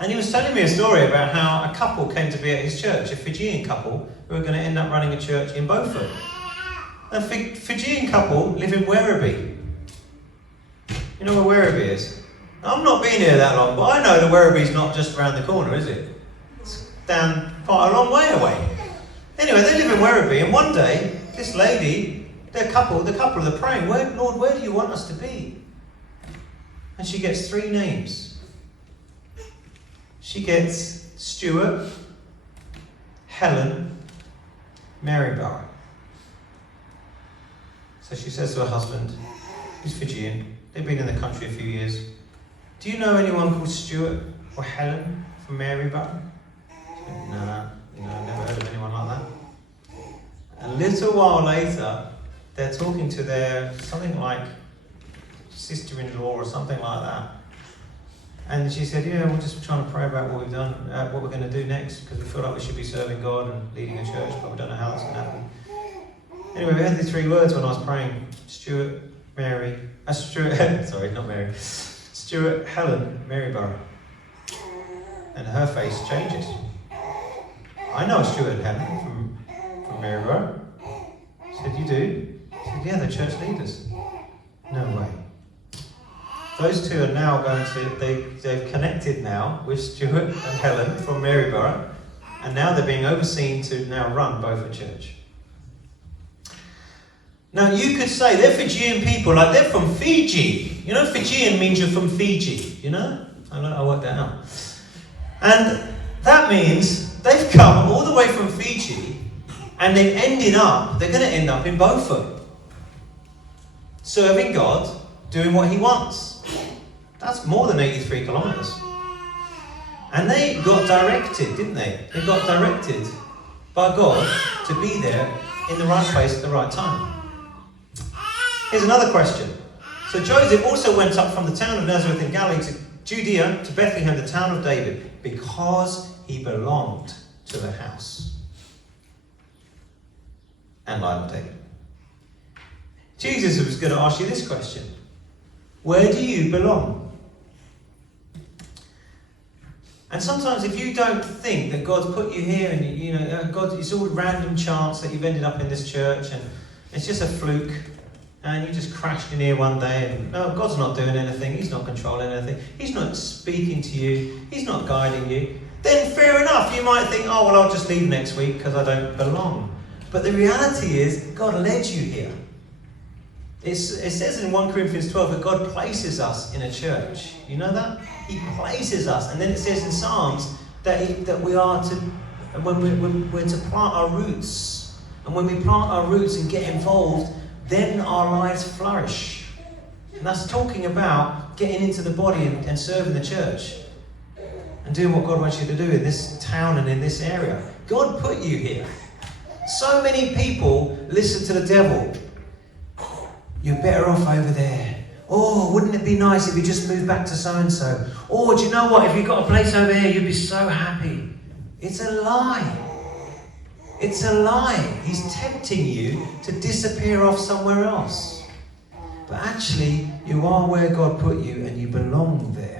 And he was telling me a story about how a couple came to be at his church, a Fijian couple who were going to end up running a church in Beaufort. A Fijian couple live in Werribee. You know where Werribee is? I've not been here that long, but I know that Werribee's not just around the corner, is it? It's down quite a long way away. Anyway, they live in Werribee, and one day, this lady, the couple are praying, Lord, where do you want us to be? And she gets 3 names. She gets Stuart, Helen, Maryborough. So she says to her husband, who's Fijian, they've been in the country a few years, do you know anyone called Stuart or Helen from Maryborough? No, I've never heard of anyone like that. A little while later, they're talking to their, something like sister-in-law or something like that. And she said, yeah, we're just trying to pray about what we've done, what we're going to do next, because we feel like we should be serving God and leading a church, but we don't know how that's going to happen. Anyway, we had these 3 words when I was praying. Stuart, Helen, Maryborough. And her face changes. I know Stuart and Helen from Maryborough. I said, you do? I said, yeah, they're church leaders. No way. Those 2 are now going to, they've connected now with Stuart and Helen from Maryborough, and now they're being overseen to now run Beaufort Church. Now you could say they're Fijian people, like they're from Fiji. You know, Fijian means you're from Fiji, you know? I worked that out. And that means they've come all the way from Fiji, and they're going to end up in Beaufort. Serving God, doing what he wants. That's more than 83 kilometres. And they got directed, didn't they? They got directed by God to be there in the right place at the right time. Here's another question. So Joseph also went up from the town of Nazareth in Galilee to Judea, to Bethlehem, the town of David, because he belonged to the house and line of David. Jesus was going to ask you this question. Where do you belong? And sometimes if you don't think that God's put you here and God, it's all random chance that you've ended up in this church and it's just a fluke and you just crashed in here one day and no, God's not doing anything, he's not controlling anything, he's not speaking to you, he's not guiding you, then fair enough, you might think, oh well, I'll just leave next week because I don't belong. But the reality is, God led you here. It says in 1 Corinthians 12 that God places us in a church. You know that? He places us. And then it says in Psalms that we are to, we're to plant our roots. And when we plant our roots and get involved, then our lives flourish. And that's talking about getting into the body and serving the church. And doing what God wants you to do in this town and in this area. God put you here. So many people listen to the devil. You're better off over there. Oh, wouldn't it be nice if you just moved back to so-and-so? Oh, do you know what? If you got a place over here, you'd be so happy. It's a lie. It's a lie. He's tempting you to disappear off somewhere else. But actually, you are where God put you and you belong there.